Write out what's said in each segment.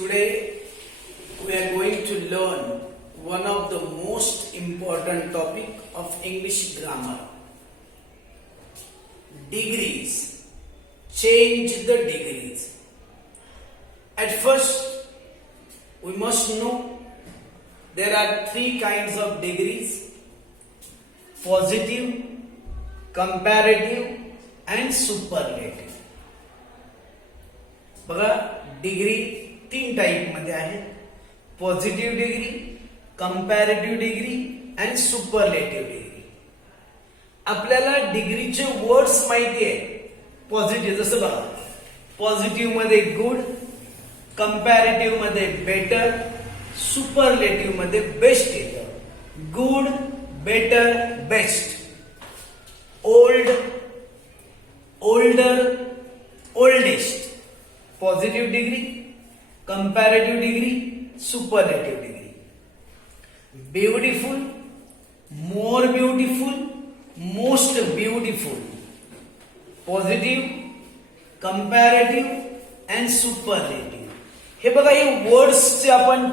Today we are going to learn one of the most important topic of English grammar. Degrees. Change the degrees. At first, we must know there are three kinds of degrees: positive, comparative and superlative. बघा, degree तीन type मध्ये आहेत: positive degree, comparative degree and superlative degree. आपल्याला डिग्रीचे words माहिती आहेत. Positive जसं बघा, पॉझिटिव्ह मध्ये गुड, कंपॅरेटिव्ह मध्ये बेटर, सुपरलेटिव्ह मध्ये बेस्ट येतं. Good, better, best. Old, older, oldest. Positive degree, comparative degree, superlative degree. Beautiful, more beautiful, most beautiful. Positive, comparative and superlative. हे बघा, हे वर्ड्सचे आपण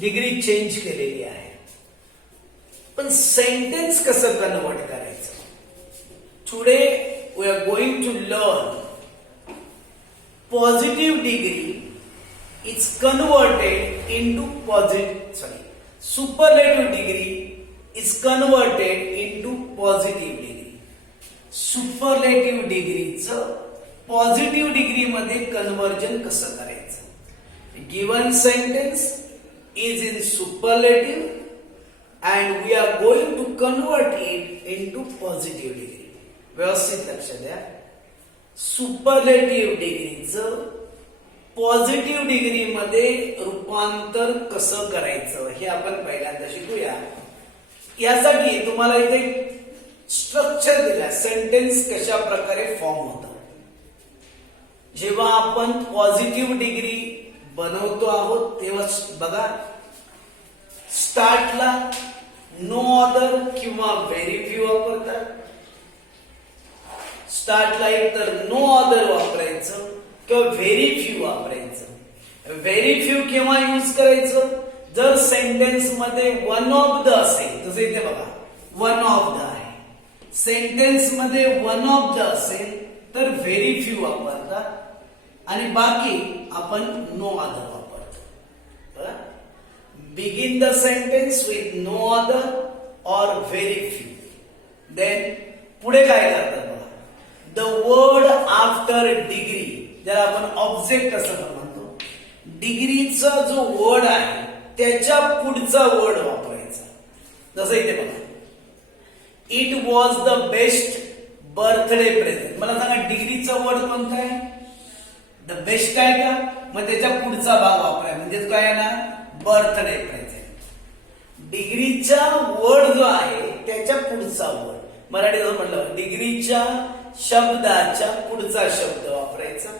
डिग्री चेंज केलेली आहे. पण सेंटेन्स कसं कन्वर्ट करायचं? Today we are going to learn positive degree is converted into superlative degree is converted into positive degree. Superlative degree च positive degree मध्ये कन्वर्जन कसं करायचं? Given sentence is in superlative and we are going to convert it into positive degree. व्यवस्थित लक्ष द्या. Superlative डिग्रीचं positive degree मध्ये रूपांतर कसं करायचं हे आपण पहिल्यांदा शिकूया. यासाठी तुम्हाला इथे स्ट्रक्चर दिला, सेंटेन्स कशा प्रकारे फॉर्म होतं. जेव्हा आपण पॉझिटिव्ह डिग्री बनवतो आहोत तेव्हा बघा, स्टार्टला नो अदर किंवा व्हेरी फ्यू वापरतात. स्टार्टला एक तर नो अदर वापरायचं किंवा व्हेरी फ्यू वापरायचं. व्हेरी फ्यू केव्हा यूज करायचं? जर सेंटेन्स मध्ये वन ऑफ द असेल. तसं इथे बघा, वन ऑफ द आहे. सेंटेन्स मध्ये वन ऑफ द असेल तर व्हेरी फ्यू वापरतात आणि बाकी आपण नो अदर वापरतो. Begin the sentence with no other or very few. Then पुढे काय करतात? द वर्ड आफ्टर डिग्री, ज्याला आपण ऑब्जेक्ट असं म्हणतो, डिग्रीचा जो वर्ड आहे त्याच्या पुढचा वर्ड वापरायचा. जसं इथे बघा, it was the best birthday present. मला सांगा, डिग्रीचा वर्ड कोणता आहे? द बेस्ट आहे का? मग त्याच्या पुढचा भाग वापराय, म्हणजे काय आहे ना, बर्थडे प्रेझेंट. डिग्रीचा वर्ड जो आहे त्याच्या पुढचा वर्ड, मराठीत जसं म्हटलं, डिग्रीच्या शब्दाच्या पुढचा शब्द वापरायचा.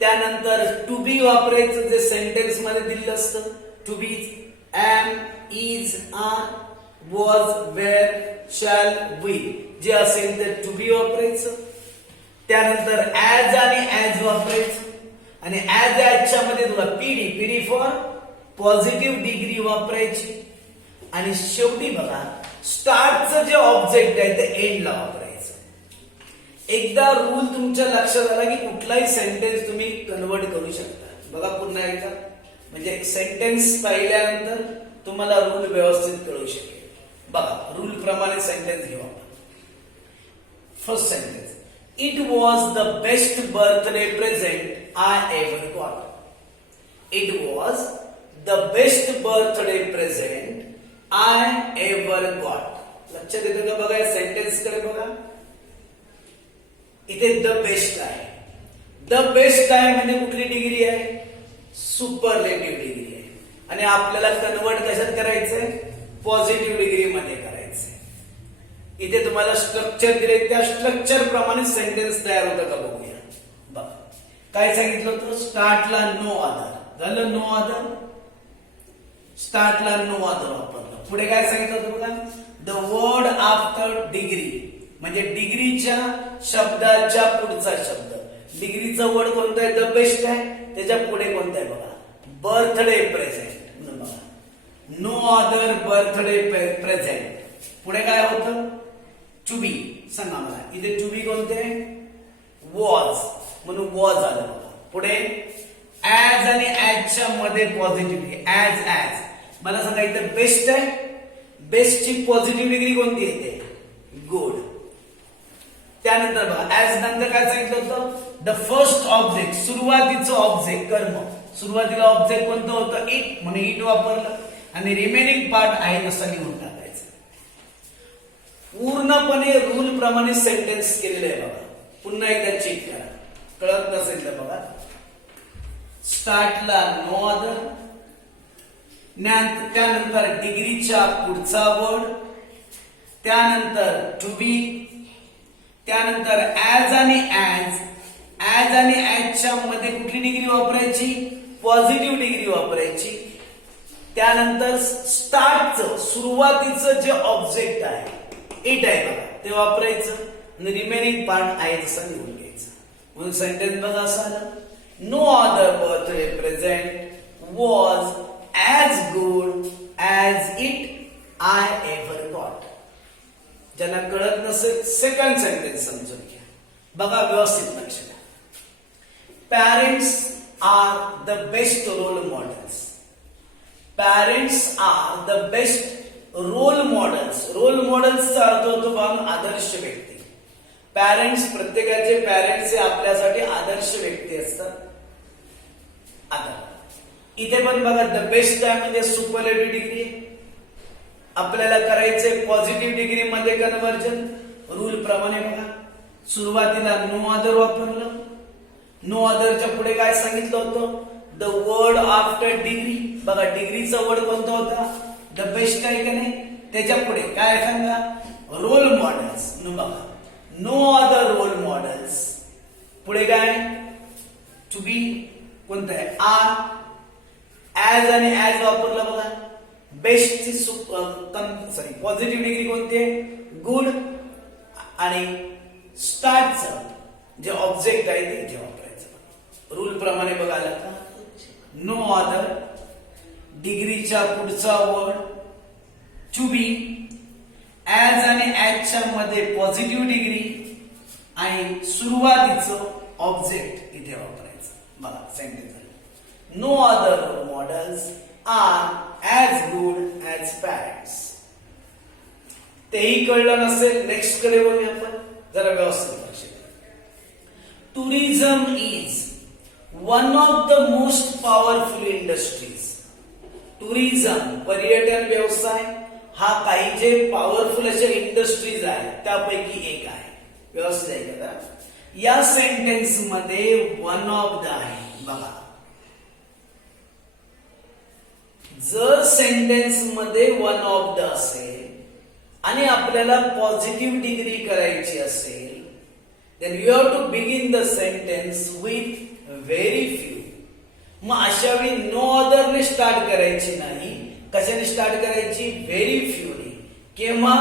त्यानंतर टू बी वापरायचं, जे सेंटेन्स मध्ये दिलेलं असतं. To be, am, is, are, was, were, shall, will जे असेल ते टू बी वापरायचं. त्यानंतर ऍज आणि ऍज वापरायचं आणि ऍजच्या मध्ये तुला PD, PD for positive degree वापरायची. आणि शेवटी बघा, स्टार्टचं जे ऑब्जेक्ट आहे ते एंडला वापरायचं. एकदा रूल तुमच्या लक्षात आला की कुठलाही सेंटेन्स तुम्ही कन्वर्ट करू शकता. बघा पुन्हा एकदा, म्हणजे सेंटेन्स पाहिल्यानंतर तुम्हाला रूल व्यवस्थित कळू शकेल. बघा, रूल प्रमाणे सेंटेन्स घेऊ आपण. First sentence, it was the best birthday present I ever got. It was the best birthday present I ever got. लक्षात येतं का? बघा, सेंटेन्स कडे बघा. इथे द बेस्ट आहे. द बेस्ट आहे म्हणजे कुठली डिग्री आहे? सुपरलेटिव्ह डिग्री आहे. आणि आपल्याला कन्वर्ट कशात करायचंय? पॉझिटिव्ह डिग्री मध्ये करायचंय. इथे तुम्हाला स्ट्रक्चर दिले, त्या स्ट्रक्चर प्रमाणे सेंटेन्स तयार होतं का बघूया. बघा, काय सांगितलं होतं? स्टार्टला नो अदर झालं. नो अदर, स्टार्टला नो अदर वापरलं. पुढे काय सांगितलं होतं बघा, द वर्ड आफ्टर डिग्री, म्हणजे डिग्रीच्या शब्दाच्या पुढचा शब्द. डिग्रीचा वर्ड कोणता आहे? द बेस्ट आहे. त्याच्या पुढे कोणता आहे बघा? Birthday present. No other birthday present. पुढे काय होतं? To be. सांगा मला इथे टू बी कोणते? वॉज, म्हणून वॉज आलं बघा. पुढे ऍज आणि ऍजच्या मध्ये पॉझिटिव्ह ऍज. मला सांगा इथे बेस्ट आहे. बेस्टची पॉझिटिव्ह डिग्री कोणती येते? गुड. त्यानंतर बघा ऍज नंतर काय सांगितलं होतं? द फर्स्ट ऑब्जेक्ट, सुरुवातीचं ऑब्जेक्ट, कर्म. सुरुवातीला ऑब्जेक्ट कोणतं होतं? इट, म्हणून इट वापरलं. आणि रिमेनिंग पार्ट आहे तसं लिहून टाकायचं. पूर्णपणे रूल प्रमाणे सेंटेन्स केलेलं आहे बघा. पुन्हा एकदा चेक करा, कळत नसेल तर बघा. स्टार्टला नो अदर, त्यानंतर डिग्रीच्या पुढचा वर्ड, त्यानंतर टू बी, त्यानंतर ऍज आणि ऍजच्या मध्ये कुठली डिग्री वापरायची? पॉझिटिव्ह डिग्री वापरायची. त्यानंतर स्टार्टचं, सुरुवातीचं जे ऑब्जेक्ट आहे इट आहे बघा, ते वापरायचं. आणि रिमेनिंग पार्ट आहे तसं लिहून घ्यायचं. म्हणून सेंटेन्स बघा असं आलं. No other birthday present was as good as it I ever got. ज्यांना कळत नसेल सेकंड सेंटेन्स समजून घ्या बघा, व्यवस्थित लक्ष द्या. Parents are the best role models. Parents are the best role models. Role मॉडेल्सचा अर्थ होतो बघा आदर्श व्यक्ती. पॅरेंट्स, प्रत्येकाचे पॅरेंट्स हे आपल्यासाठी आदर्श व्यक्ती असतात. आता इथे पण बघा द बेस्ट आहे म्हणजे सुपरलेटिव्ह डिग्री. आपल्याला करायचे पॉझिटिव्ह डिग्री मध्ये कन्व्हर्जन. रूल प्रमाणे बघा सुरुवातीला नो अदर वापरलं. नो अदरच्या पुढे काय सांगितलं होतं? The word after degree. बघा डिग्रीचा वर्ड कोणता होता? द बेस्ट आहे का नाही? त्याच्या पुढे काय सांगा? Role models. बघा नो अदर रोल मॉडेल्स. पुढे काय? टू बी कोणतं आहे? आर. ऍज आणि ऍज वापरलं बघा. बेस्टची पॉझिटिव्ह डिग्री कोणती आहे? गुड. आणि स्टार्टचं जे ऑब्जेक्ट आहे ते इथे वापरायचं. रूल प्रमाणे बघायला का नो अदर, डिग्रीच्या पुढचा वर्ड टू बी, ऍज आणि ऍजच्या मध्ये पॉझिटिव्ह डिग्री आणि सुरुवातीचं ऑब्जेक्ट इथे वापरायचं. बघा sentence no other models are as good as parents. तेही कळलं नसेल, नेक्स्ट कडे बोलूया आपण जरा व्यवस्थित लक्ष द्या. Tourism is one of the most powerful industries. Tourism, पर्यटन व्यवसाय हा काही जे पॉवरफुल अशा इंडस्ट्रीज आहेत त्यापैकी एक आहे. व्यवस्थित आहे का? या सेंटेन्स मध्ये वन ऑफ द आहे बघा. जर सेंटेन्स मध्ये वन ऑफ द असेल आणि आपल्याला पॉझिटिव्ह डिग्री करायची असेल then you have to begin the sentence with very few. मग अशा वेळी नो अदरने स्टार्ट करायची नाही. कशाने स्टार्ट करायची? व्हेरी फ्यूने. किंवा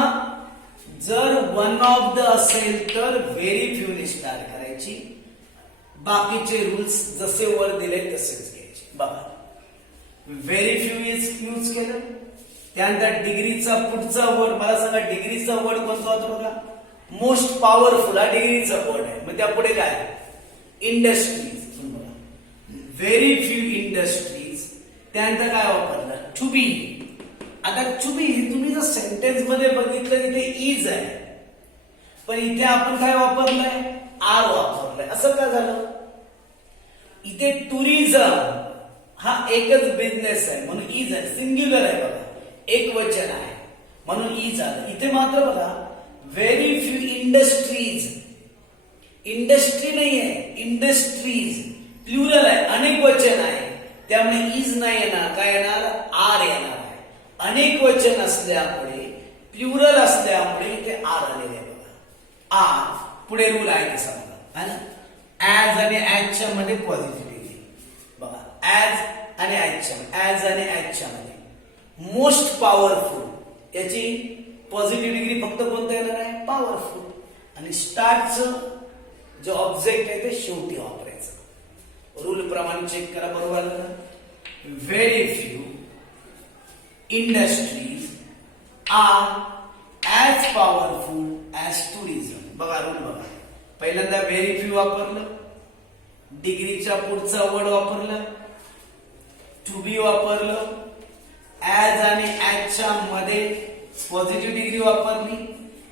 जर वन ऑफ द असेल तर व्हेरी फ्यूने स्टार्ट करायची. बाकीचे रूल्स जसे वर दिले तसेच घ्यायचे. बघा व्हेरी फ्यू यूज केलं. त्यानंतर डिग्रीचा पुढचा वर्ड, मला सांगा डिग्रीचा वर्ड कोणता होता? बघा मोस्ट पॉवरफुल हा डिग्रीचा वर्ड आहे. मग त्या पुढे काय? इंडस्ट्रीज. Very few industries. त्यानंतर काय वापरलं? To be. आता टू बी तुम्ही जर सेंटेन्स मध्ये बघितलं तिथे इज आहे, पण इथे आपण काय वापरलंय? आर वापरलंय. असं का झालं? इथे टुरिझम हा एकच बिझनेस आहे म्हणून इज आहे. सिंग्युलर आहे बघा, एक वचन आहे म्हणून इज आलं. इथे मात्र बघा व्हेरी फ्यू इंडस्ट्रीज. इंडस्ट्री नाही आहे, इंडस्ट्रीज प्लुरल आहे, अनेक वचन आहे. त्यामुळे इज नाही येणार, काय येणार? आर येणार आहे. अनेक वचन असल्यामुळे, प्लुरल असल्यामुळे इथे आर आलेले आहे बघा. आर पुढे रूल आहे ते सांगा है ना. ऍज आणि ऍजच्या मध्ये पॉझिटिव्ह डिग्री बघा. ऍज आणि ऍजच्या मध्ये मोस्ट पॉवरफुल याची पॉझिटिव्ह डिग्री फक्त कोणतं येणार आहे? पॉवरफुल. आणि स्टार्टचं जो ऑब्जेक्ट आहे ते शेवटी वापरायचं. रूल प्रमाणे चेक करा बरोबर. very few industries are as powerful as tourism. बघा रूल बघा. पहिल्यांदा व्हेरी फ्यू वापरलं, डिग्रीच्या पुढचा वर्ड वापरलं, टू बी वापरलं, ऍज आणि ऍजच्या मध्ये पॉझिटिव्ह डिग्री वापरली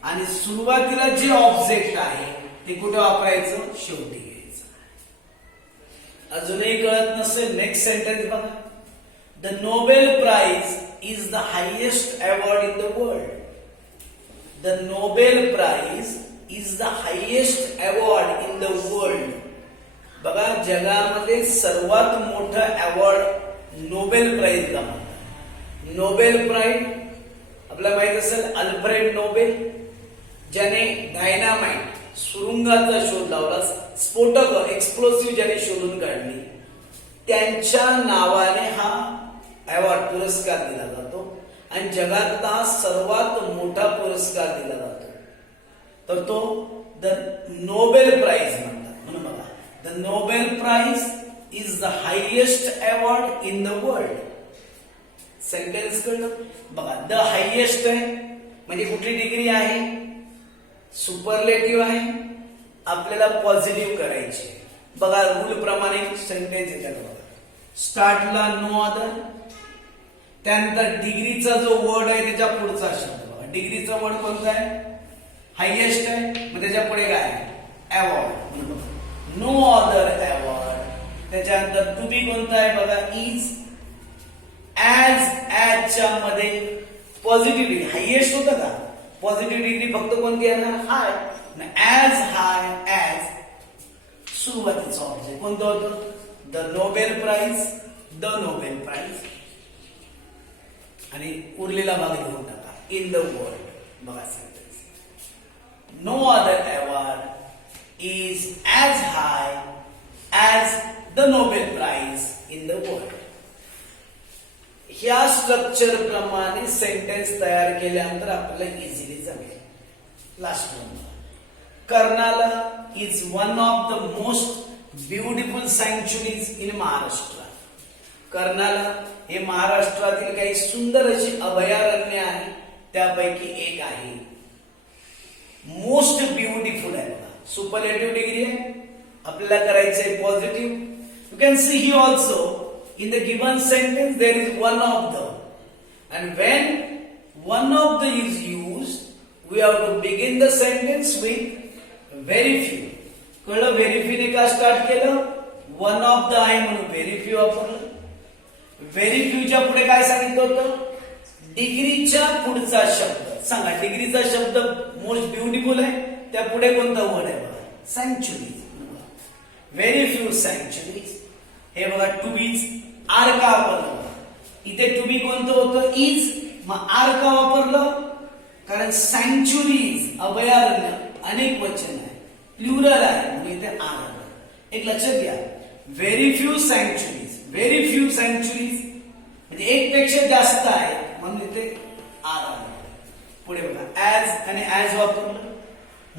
आणि सुरुवातीला जे ऑब्जेक्ट आहे ते कुठे वापरायचं, शेवटी घ्यायचं. अजूनही कळत नसेल, नेक्स्ट सेंटेन्स बघा. The Nobel prize is the highest award in the world. The Nobel prize is the highest award in the world. बघा, जगामध्ये सर्वात मोठं अवॉर्ड नोबेल प्राइजला म्हणतात. नोबेल प्राइज आपल्याला माहित असेल, अल्फ्रेड नोबेल ज्याने डायनामाइट सुरुंगाचा शोध लावला, स्फोटक एक्सप्लोसिव्ह ज्याने शोधून काढली, त्यांच्या नावाने हा अवॉर्ड पुरस्कार दिला जातो आणि जगातला हा सर्वात मोठा पुरस्कार दिला जातो. तर तो द नोबेल प्राइज म्हणतात. म्हणून बघा, the Nobel prize is the highest award in the world. Sentence कळलं बघा. द हायेस्ट आहे म्हणजे कुठली डिग्री आहे, सुपरलेटिव्ह आहे, आपल्याला पॉझिटिव्ह करायची. बघा रूल प्रमाणे सेंटेन्स येतात बघा. स्टार्टला नो अदर, त्यानंतर डिग्रीचा जो वर्ड आहे त्याच्या पुढचा शब्द बघा. डिग्रीचा वर्ड कोणता आहे, हायेस्ट आहे, मग त्याच्या पुढे काय आहे, अवॉर्ड. No other award. त्याच्यानंतर टू बी कोणता आहे बघा, इज. ऍजच्या मध्ये पॉझिटिव्ह डिग्री, हायेस्ट होतं का, पॉझिटिव्ह डिग्री फक्त कोणती येणार, हाय. ऍज हाय ऍज सुरुवातीचा ऑब्जेक्ट कोणतं होतं, the Nobel prize, the Nobel prize. आणि उरलेला भाग लिहून टाका, इन द वर्ल्ड. बघा sentence. No other award is as high as the Nobel prize in the world. ह्या स्ट्रक्चर प्रमाणे सेंटेन्स तयार केल्यानंतर आपल्याला इझिली जमेल. Last one. Karnala is one of the most beautiful sanctuaries in Maharashtra. Karnala हे महाराष्ट्रातील काही सुंदर अशी अभयारण्य आहे, त्यापैकी एक आहे. मोस्ट ब्युटिफुल आहे, सुपरलेटिव्ह डिग्री आहे, आपल्याला करायचंय positive. You can see he also in the given sentence there is one of the, and when one of the is used we have to begin the sentence with very few. कळलं, very few ने का start केलं, one of the आहे म्हणून very few वापरलं. Very फ्यूच्या पुढे काय सांगितलं होतं, डिग्रीच्या पुढचा शब्द सांगा. डिग्रीचा शब्द मोस्ट ब्युटिफुल आहे, त्या पुढे कोणता वर्ड आहे बघा, सँक्च्युरीज. Very few सँक्च्युरीज. हे बघा टू बीज, आर का वापरलं, इथे टू बी कोणतं होतं, इज. मग आर का वापरलं, कारण सँक्च्युरीज अभयारण्य अनेक वचन आहे, प्लुरल आहे, म्हणून इथे आर आलं. एक लक्षात घ्या, व्हेरी फ्यू सँक्च्युरीज, व्हेरी फ्यू सँक्च्युरीज म्हणजे एक पेक्षा जास्त आहे म्हणून इथे आर आलं. पुढे बघा, ऍज आणि ऍज वापरलं.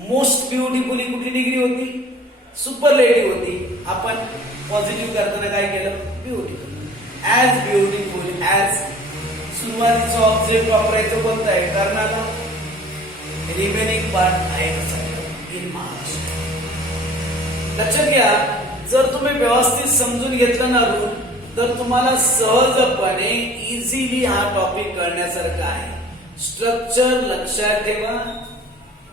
मोस्ट ब्युटिफुल ही कुठली डिग्री होती, सुपरलेटिव्ह होती. आपण पॉझिटिव्ह करताना काय केलं, ब्युटिफुल. ऍज ब्युटिफुल, ऍज सुरुवातीचं ऑब्जेक्ट वापरायचं कोणतं आहे, कर्नाला. रिमेनिंग पार्ट आहे इन महाराष्ट्र. लक्षात घ्या, जर तुम्ही व्यवस्थित समजून घेतलं ना रूल, तर तुम्हाला सहजपणे इझिली हा टॉपिक कळण्यासारखा आहे. स्ट्रक्चर लक्षात ठेवा.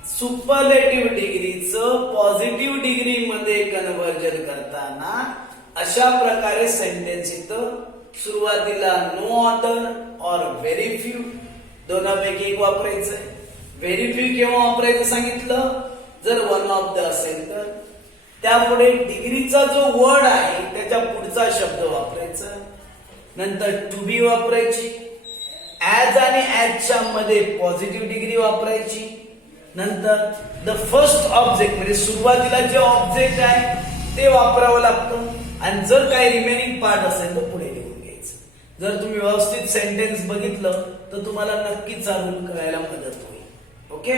सुपरलेटिव्ह डिग्रीचं पॉझिटिव्ह डिग्री मध्ये कन्व्हर्जन करताना अशा प्रकारे सेंटेन्स इथं सुरुवातीला no other or very few दोनापैकी एक वापरायचं आहे. व्हेरी फ्यू केव्हा वापरायचं सांगितलं, जर वन ऑफ द असेल तर. त्यापुढे डिग्रीचा जो वर्ड आहे त्याच्या पुढचा शब्द वापरायचा. नंतर टू बी वापरायची. ऍज आणि ऍजच्या मध्ये पॉझिटिव्ह डिग्री वापरायची. नंतर द फर्स्ट ऑब्जेक्ट म्हणजे सुरुवातीला जे ऑब्जेक्ट आहे ते वापरावं लागतं. आणि जर काही रिमेनिंग पार्ट असेल तर पुढे लिहून घ्यायचं. जर तुम्ही व्यवस्थित सेंटेन्स बघितलं तर तुम्हाला नक्कीच रूल कळायला मदत होईल. ओके.